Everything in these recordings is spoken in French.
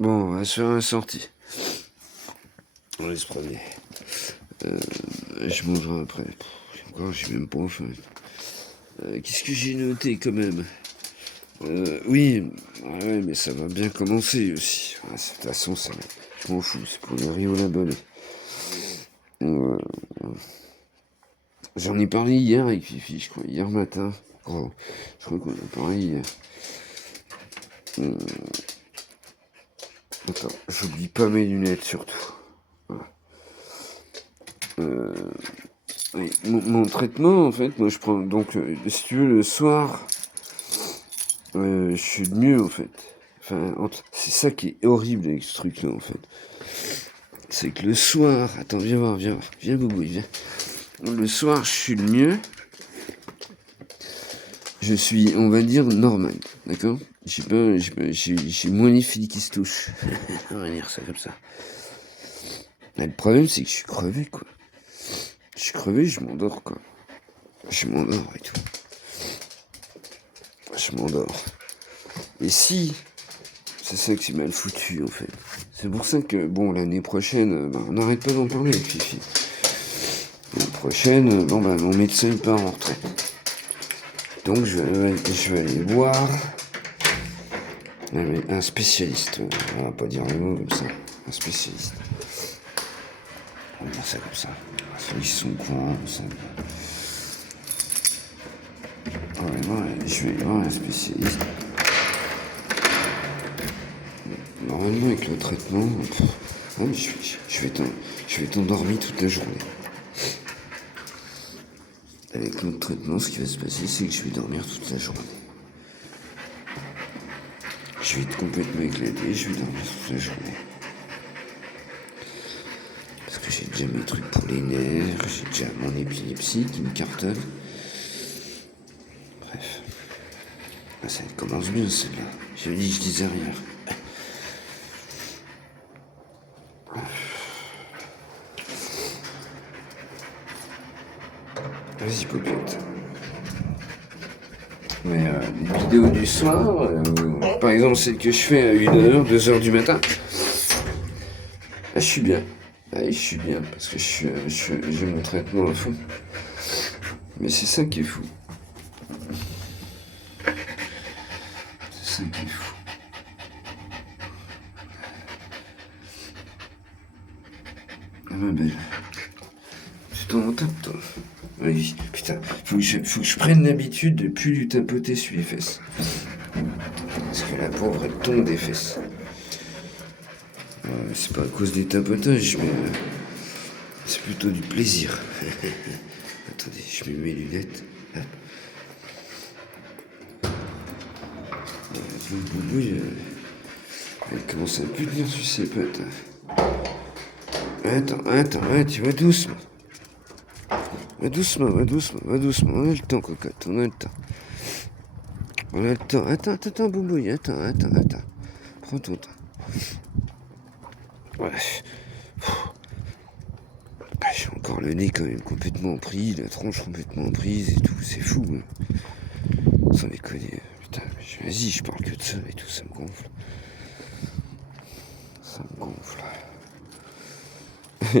Bon, on va se faire un sortie. On laisse se promener. Je mangerai après. Encore, j'ai même pas faim. Qu'est-ce que j'ai noté quand même? Oui, ouais, mais ça va bien commencer aussi. De toute façon, ça, je m'en fous, c'est pour le Rio la bonne. J'en ai parlé hier avec Fifi, je crois, hier matin. Oh, je crois qu'on a parlé hier. Attends, j'oublie pas mes lunettes surtout. Voilà. Oui, mon traitement, en fait, moi je prends donc, si tu veux, le soir, je suis de mieux en fait. Enfin, c'est ça qui est horrible avec ce truc-là en fait. C'est que le soir, attends, viens voir, viens Boubou, viens. Le soir, je suis le mieux. Je suis, on va dire, normal, d'accord? J'ai moins les filles qui se touchent. On va dire ça comme ça. Mais le problème, c'est que je suis crevé, quoi. Je suis crevé, je m'endors, quoi. Je m'endors et tout. Je m'endors. Et si, c'est ça que c'est mal foutu, en fait. C'est pour ça que, bon, l'année prochaine, on n'arrête pas d'en parler avec Fifi. L'année prochaine, mon médecin il part en retraite. Donc je vais aller voir un spécialiste. On va pas dire le mot comme ça. Un spécialiste. On va dire ça comme ça. Ils sont courants, ça. Je vais aller voir un spécialiste. Normalement, avec le traitement, je vais t'endormir toute la journée. Avec l'autre traitement, ce qui va se passer, c'est que je vais dormir toute la journée. Je vais être complètement éclaté, je vais dormir toute la journée. Parce que j'ai déjà mes trucs pour les nerfs, j'ai déjà mon épilepsie qui me cartonne. Bref. Ça commence bien celle-là. Je disais rien. Vas-y, Popiette. Mais les vidéos du soir, par exemple celle que je fais à 1h, 2h du matin, je suis bien. Je suis bien parce que j'ai mon traitement à fond. Mais c'est ça qui est fou. C'est ça qui est fou. Ah ma belle. Tu t'en tapes toi. Oui, putain, faut que je prenne l'habitude de plus lui tapoter sur les fesses. Parce que la pauvre, elle tombe des fesses. C'est pas à cause des tapotages, mais c'est plutôt du plaisir. Attendez, je mets mes lunettes. Boubouille, elle commence à plus tenir sur ses pattes. Attends, tu vas doucement. Va doucement. On a le temps, cocotte, on a le temps. On a le temps. Attends, Boubouille, attends. Prends ton temps. Ouais. J'ai encore le nez quand même complètement pris, la tronche complètement prise et tout, c'est fou. Hein. Sans déconner. Putain, vas-y, je parle que de ça et tout, ça me gonfle.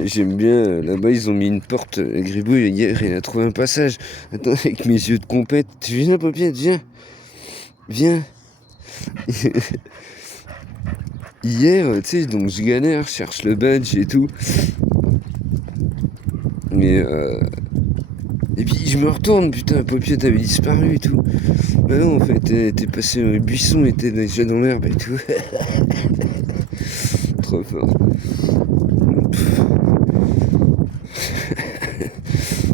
J'aime bien, là-bas ils ont mis une porte, Gribouille hier il a trouvé un passage. Attends, avec mes yeux de compète, tu viens Popiette, viens. Hier, tu sais, donc je galère, je cherche le badge et tout. Et puis je me retourne, putain, Popiette avait disparu et tout. Bah non, en fait, t'es passé dans les buissons, était déjà dans l'herbe et tout. Trop fort.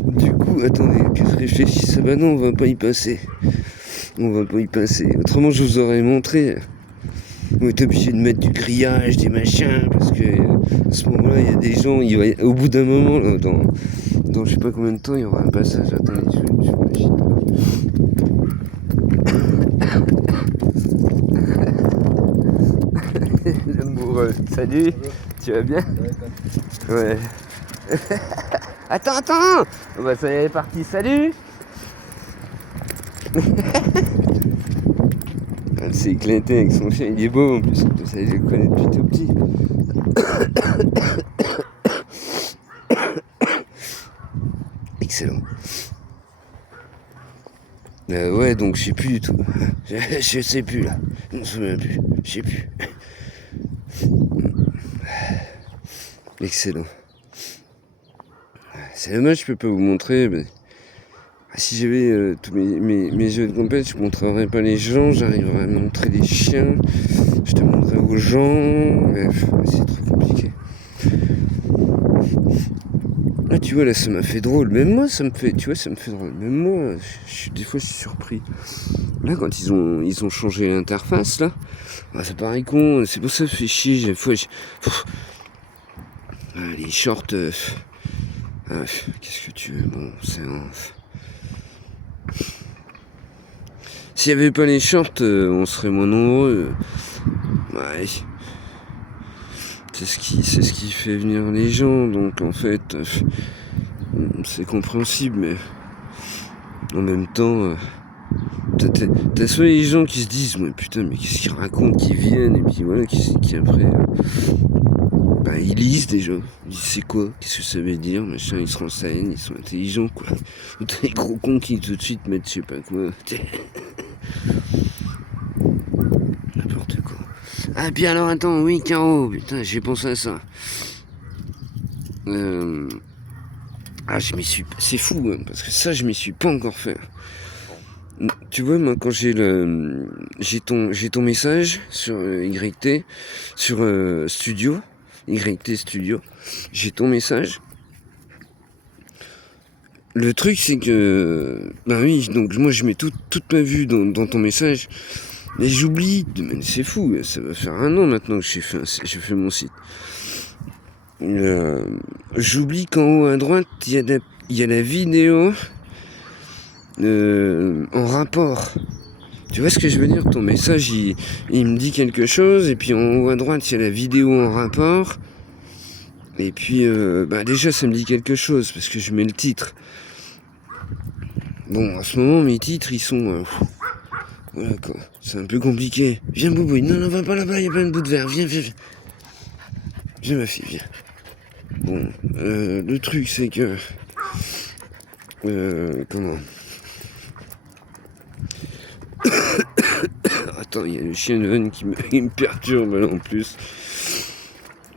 Du coup, attendez, que je réfléchisse. Bah non, on va pas y passer. Autrement, je vous aurais montré. On est obligé de mettre du grillage, des machins, parce que à ce moment-là, il y a des gens, au bout d'un moment, là, dans je sais pas combien de temps, il y aura un passage. Attendez, je m'imagine. L'amoureux. Salut, tu vas bien? Ouais. Attends. Bah ça y est parti, salut. s'est éclaté avec son chien, il est beau en plus, ça je le connais depuis tout petit. Excellent. Ouais, donc je sais plus du tout. Je sais plus là. Je me souviens plus. Je sais plus. Excellent. C'est dommage, je peux pas vous montrer. Mais... si j'avais tous mes jeux de compète, je montrerais pas les gens, j'arriverais à montrer les chiens, je te montrerais aux gens. Bref, c'est trop compliqué. Ah, tu vois, là, ça m'a fait drôle. Même moi, ça me fait drôle. Même moi, des fois, je suis surpris. Là, quand ils ont changé l'interface, là, bah, ça paraît con. C'est pour ça que ça fait chier. Des fois, les shorts, qu'est-ce que tu veux? Bon, c'est un... S'il n'y avait pas les shorts, on serait moins nombreux. Ouais. C'est ce qui fait venir les gens, donc en fait, c'est compréhensible, mais en même temps, t'as soit les gens qui se disent, ouais, putain, mais qu'est-ce qu'ils racontent, qui viennent, et puis voilà, qui après, ils lisent déjà, ils disent c'est quoi, qu'est-ce que ça veut dire, machin, ils se renseignent, ils sont intelligents, quoi. Ou t'as les gros cons qui tout de suite mettent je sais pas quoi. N'importe quoi. Ah, puis alors attends, oui, Caro, putain, j'ai pensé à ça. C'est fou, hein, parce que ça, je m'y suis pas encore fait. Tu vois, moi, quand j'ai ton message sur YT, sur Studio, YT Studio, j'ai ton message. Le truc, c'est que, oui, donc moi, je mets toute ma vue dans ton message, mais j'oublie, mais c'est fou, ça va faire 1 an maintenant que j'ai fait mon site. J'oublie qu'en haut à droite, il y a la vidéo en rapport. Tu vois ce que je veux dire? Ton message, il me dit quelque chose, et puis en haut à droite, il y a la vidéo en rapport. Et puis, déjà, ça me dit quelque chose, parce que je mets le titre. Bon, en ce moment, mes titres, ils sont... voilà, quoi. C'est un peu compliqué. Viens, Boubouille. Non, va pas là-bas, il y a plein de bouts de verre. Viens. Viens, ma fille, viens. Bon, le truc, c'est que... comment... Attends, il y a le chien de Van qui me perturbe là en plus.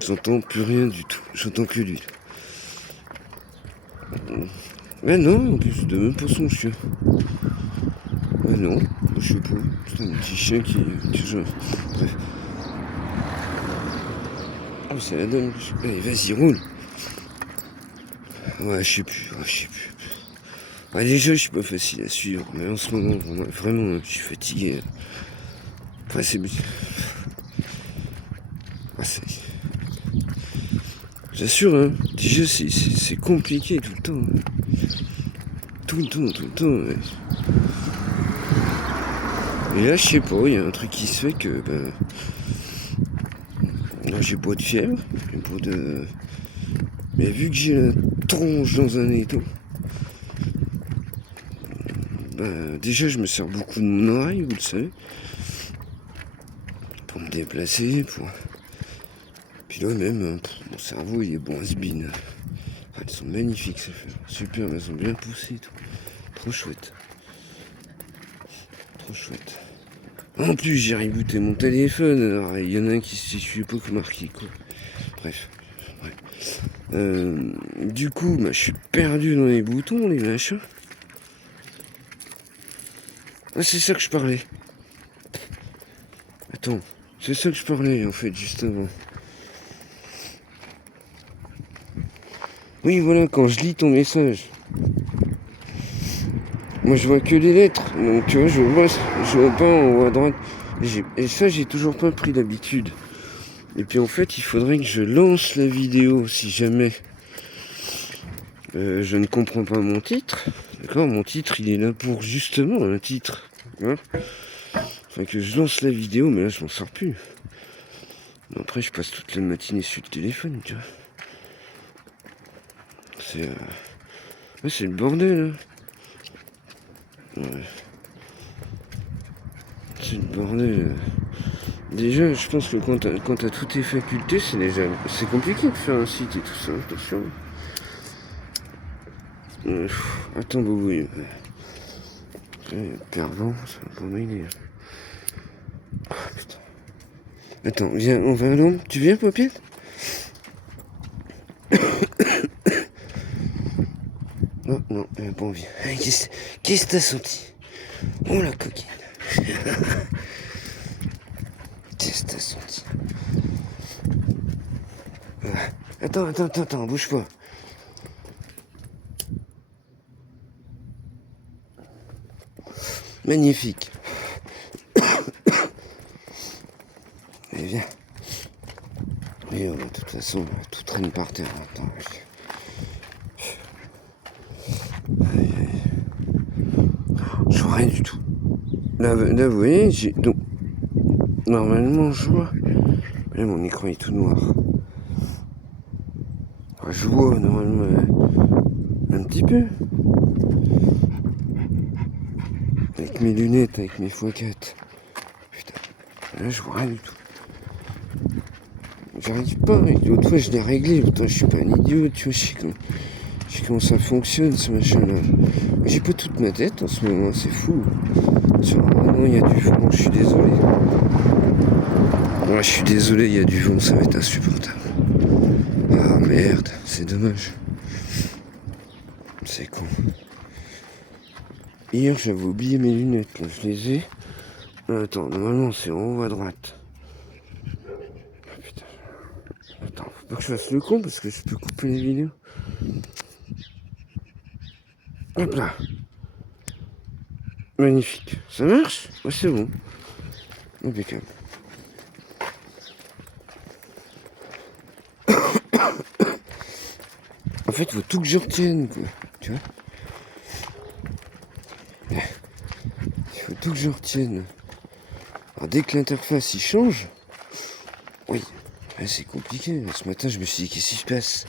J'entends plus rien du tout. J'entends que lui. Ah non, en plus, de même pas son chien. Ah non, je sais pas. C'est un petit chien qui toujours. Bref. Ah, c'est la dame. Allez, vas-y, roule. Ouais, je sais plus. Ah, déjà, je suis pas facile à suivre. Mais en ce moment, vraiment, je suis fatigué. Enfin, c'est... J'assure, hein. Déjà, c'est compliqué tout le temps. Tout le temps. Ouais. Et là, je sais pas, il y a un truc qui se fait que, là, j'ai pas de fièvre, mais vu que j'ai la tronche dans un étau, déjà, je me sers beaucoup de mon oreille, vous le savez, pour me déplacer, Puis là, même, mon cerveau, il est bon has-been. Elles sont magnifiques, ces fleurs. Super, elles sont bien poussées, tout. Trop chouette. En plus, j'ai rebooté mon téléphone. Alors, il y en a un qui je sais pas que marqué, quoi. Bref. Du coup, je suis perdu dans les boutons, les machins. Ah, c'est ça que je parlais. Attends, c'est ça que je parlais, en fait, juste avant. Oui, voilà, quand je lis ton message. Moi, je vois que les lettres. Donc, tu vois, je vois pas en haut à droite. Et ça, j'ai toujours pas pris l'habitude. Et puis, en fait, il faudrait que je lance la vidéo si jamais je ne comprends pas mon titre. D'accord, mon titre, il est là pour justement un titre. Hein, enfin, que je lance la vidéo, mais là, je m'en sors plus. Après, je passe toute la matinée sur le téléphone, tu vois. C'est le bordel, hein. Ouais. C'est le bordel. Déjà, je pense que quand t'as toutes tes facultés, c'est compliqué de faire un site et tout ça, attention. Attends, Boubouille. Perdant, ça va pas m'aider. Oh, putain. Attends, viens, on va à l'ombre. Tu viens, Popiette? Non, non, elle a pas envie. Qu'est-ce que t'as senti? Oh la coquine. Qu'est-ce que t'as senti? Attends, bouge pas. Magnifique. Allez, viens. Et de toute façon, tout traîne par terre. Attends. Je vois rien du tout. Là vous voyez, donc normalement je vois. Mais mon écran est tout noir. Je vois normalement un petit peu. Avec mes lunettes, avec mes x4. Putain. Là je vois rien du tout. J'arrive pas. L'autre fois je l'ai réglé. Pourtant je suis pas un idiot. Tu vois, je sais comment ça fonctionne ce machin là. J'ai pas toute ma tête en ce moment. C'est fou. Ah non, il y a du vent. Je suis désolé. Ouais, je suis désolé, il y a du vent. Ça va être insupportable. Ah merde, c'est dommage. C'est con. Hier, j'avais oublié mes lunettes, là, je les ai. Attends, normalement, c'est en haut à droite. Ah, putain. Attends, faut pas que je fasse le con parce que je peux couper les vidéos. Hop là. Magnifique. Ça marche? Ouais, c'est bon. Impeccable. En fait, faut tout que je retienne, quoi. Tu vois? Il faut tout que je retienne. Alors, dès que l'interface il change, oui, c'est compliqué. Ce matin, je me suis dit, qu'est-ce qui se passe?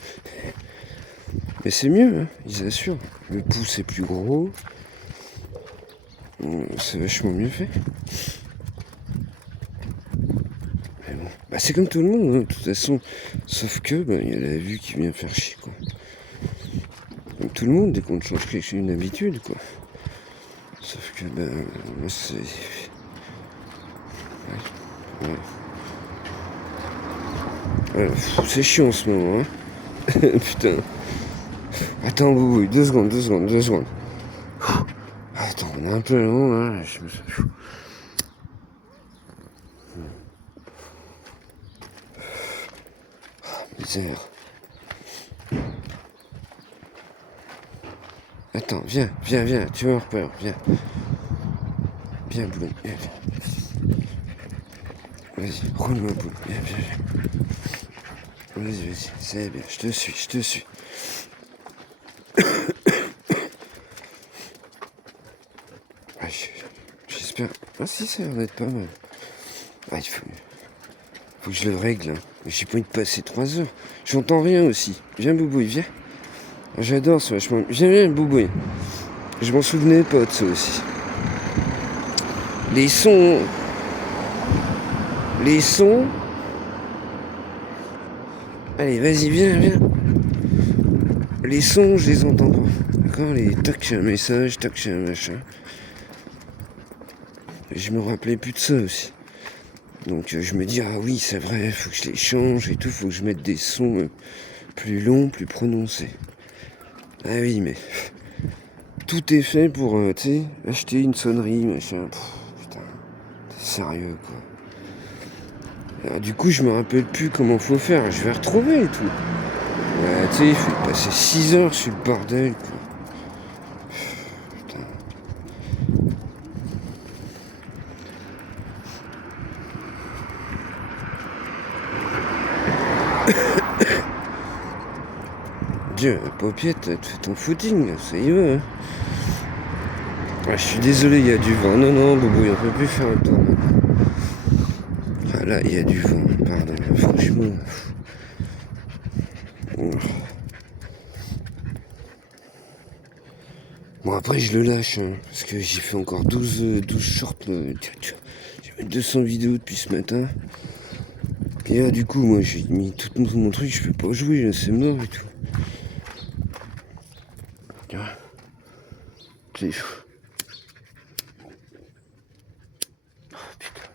Mais c'est mieux, hein, ils assurent. Le pouce est plus gros. C'est vachement mieux fait. Mais bon, bah c'est comme tout le monde, hein, de toute façon. Sauf que, il y a la vue qui vient faire chier, quoi. Comme tout le monde, dès qu'on change une habitude, quoi. Sauf que, moi, c'est... Ouais. C'est chiant en ce moment, hein. Putain. Attends, Boubou, 2 secondes. Attends, on est un peu long, hein. Je me... Misère. Attends, viens, tu vas avoir peur, viens. Viens, boule, viens. Vas-y, roule-moi, boule, viens. Vas-y, c'est bien, je te suis. J'espère... Ah si, ça a l'air d'être pas mal. Ah, il faut que je le règle, hein. J'ai pas envie de passer 3 heures. J'entends rien aussi. Viens, Boubouille, viens. Ah, j'adore ça, vachement. Viens, Boubouille. Je m'en souvenais pas de ça aussi. Les sons... Allez, vas-y, viens. Les sons, je les entends pas. D'accord? Les tac, j'ai un message, tac, j'ai un machin. Et je me rappelais plus de ça aussi. Donc je me dis, ah oui, c'est vrai, faut que je les change et tout, faut que je mette des sons plus longs, plus prononcés. Ah oui, mais tout est fait pour, acheter une sonnerie, machin. Putain, t'es sérieux, quoi. Alors, du coup, je me rappelle plus comment faut faire. Je vais retrouver et tout. Il faut passer 6 heures sur le bordel, quoi. Putain. Dieu, Paupiette, tu fais ton footing, ça y va, hein. Ah, je suis désolé, il y a du vent. Non, Boubou, on peut plus faire le tour maintenant. Ah là, il y a du vent, pardon, franchement. Bon, après, je le lâche, hein, parce que j'ai fait encore 12 shorts. 200 vidéos depuis ce matin. Et là, du coup, moi, j'ai mis tout mon truc, je peux pas jouer, là, c'est mort et tout. Tu vois, c'est chaud. Oh, putain.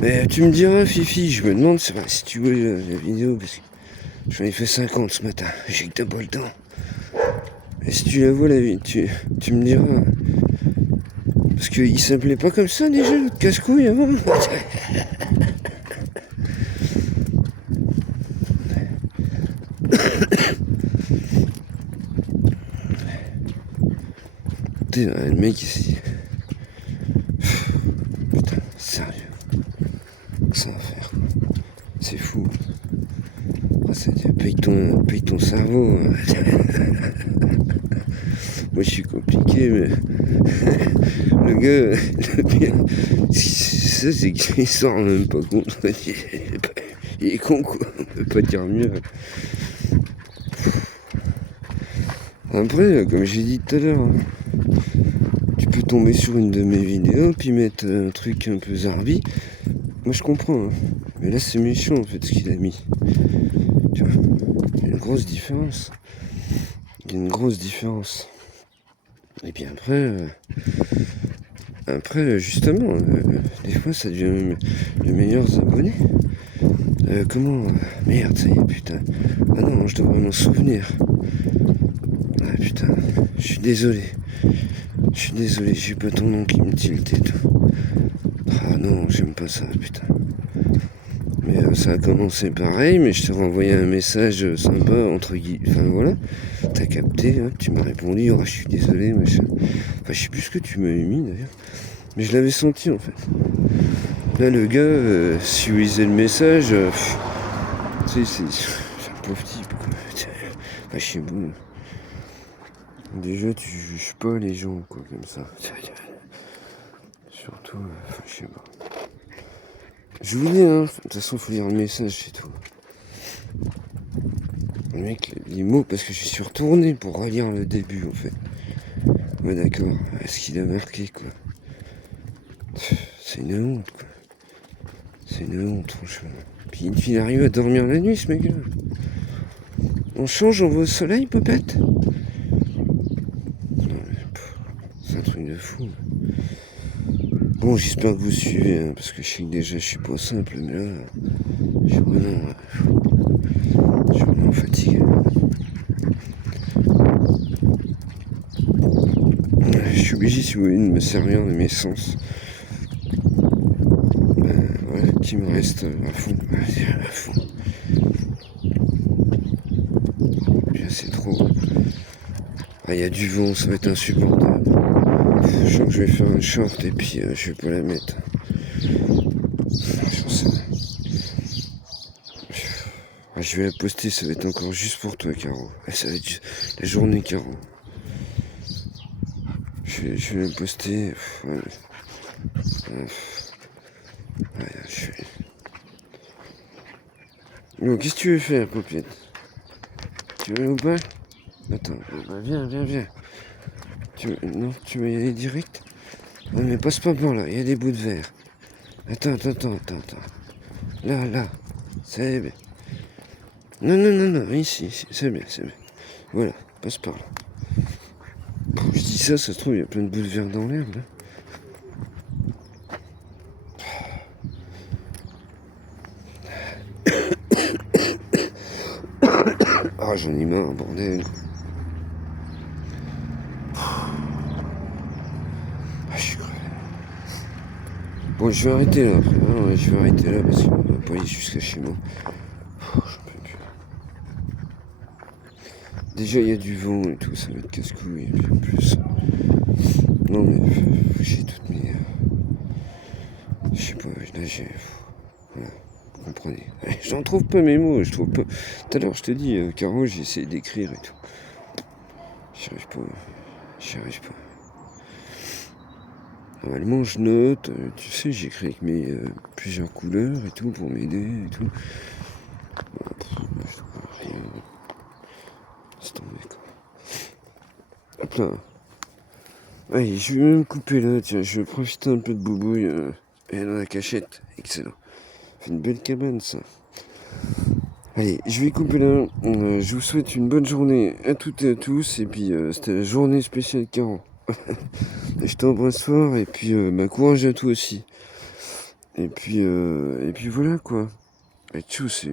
Mais tu me diras, Fifi, je me demande c'est vrai, si tu vois la vidéo, parce que j'en ai fait 50 ce matin, j'ai que t'as pas le temps. Et si tu la vois la vie, tu me diras. Parce qu'il s'appelait pas comme ça déjà, l'autre casse-couille avant. Putain, le mec ici. Putain, sérieux. Ça va faire. C'est fou. Ah, ça dit, paye ton cerveau. Moi je suis compliqué, mais le gars, le pire, ça c'est qu'il s'en rend même pas compte. Il est con quoi, on peut pas dire mieux. Après, comme j'ai dit tout à l'heure, tu peux tomber sur une de mes vidéos, puis mettre un truc un peu zarbi. Moi je comprends, hein. Mais là c'est méchant en fait ce qu'il a mis. Tu vois, il y a une grosse différence. Il y a une grosse différence. Et puis après justement, des fois ça devient les meilleurs abonnés. Comment merde, ça y est, putain. Ah non, je devrais m'en souvenir. Ah putain, je suis désolé. J'ai pas ton nom qui me tilte et tout. Ah non, j'aime pas ça, putain. Mais ça a commencé pareil, mais je t'ai renvoyé un message sympa, entre guillemets. Enfin voilà, t'as capté, hein, tu m'as répondu, oh, je suis désolé, machin. Enfin, je sais plus ce que tu m'avais mis d'ailleurs. Mais je l'avais senti en fait. Là, le gars, si vous lisez le message, tu sais, c'est un pauvre type, quoi. Enfin, chez vous. Déjà, tu juges pas les gens, quoi, comme ça. Surtout, je sais pas. Je vous dis, hein, de toute façon, faut lire le message, c'est tout. Le mec, les mots, parce que je suis retourné pour relire le début, en fait. Ouais, d'accord. Ce qu'il a marqué, quoi. C'est une honte, quoi. C'est une honte, franchement. Puis il arrive à dormir la nuit, ce mec-là. On change, on va au soleil, Popette? C'est un truc de fou. Bon, j'espère que vous suivez, hein, parce que je sais que déjà je suis pas simple, mais là, je suis vraiment fatigué. Je suis obligé, si vous voulez, de me servir de mes sens. Voilà, qui me reste à fond. À fond. Bien, c'est trop. Ah, il y a du vent, ça va être insupportable. Je sens que je vais faire un short et puis je vais pas la mettre. Je vais la poster, ça va être encore juste pour toi, Caro. Ça va être la journée, Caro. Je vais la poster. Ouais, je vais... Bon, qu'est-ce que tu veux faire, Popiette? Tu veux ou pas? Attends, bah, viens. Non, tu veux y aller direct? Non, mais passe pas par là, il y a des bouts de verre. Attends. Là. C'est bien. Non, ici, c'est bien. Voilà, passe par là. Je dis ça se trouve, il y a plein de bouts de verre dans l'herbe, là. Ah, j'en ai marre, bordel. Ah, je suis crevé. Bon, je vais arrêter là après. Ah, ouais, je vais arrêter là parce qu'on va pas aller jusqu'à chez moi. J'en peux plus. Déjà, il y a du vent et tout, ça va être casse-couille. Et puis en plus. Non, mais j'ai toutes mes. Je sais pas, là j'ai. Voilà, vous comprenez. J'en trouve pas mes mots, je trouve pas. Tout à l'heure, je te dis, Caro, j'ai essayé d'écrire et tout. J'y arrive pas. Normalement, je note, tu sais, j'écris avec mes plusieurs couleurs et tout pour m'aider et tout. Rien. C'est tombé, quoi. Hop là. Allez, je vais même couper là, tiens, je vais profiter un peu de boubouille. Et dans la cachette, excellent. C'est une belle cabane, ça. Allez, je vais couper là. Je vous souhaite une bonne journée à toutes et à tous. Et puis, c'était la journée spéciale Caron. Je t'embrasse fort et puis courage à toi aussi. Et puis voilà quoi. Et tchuss.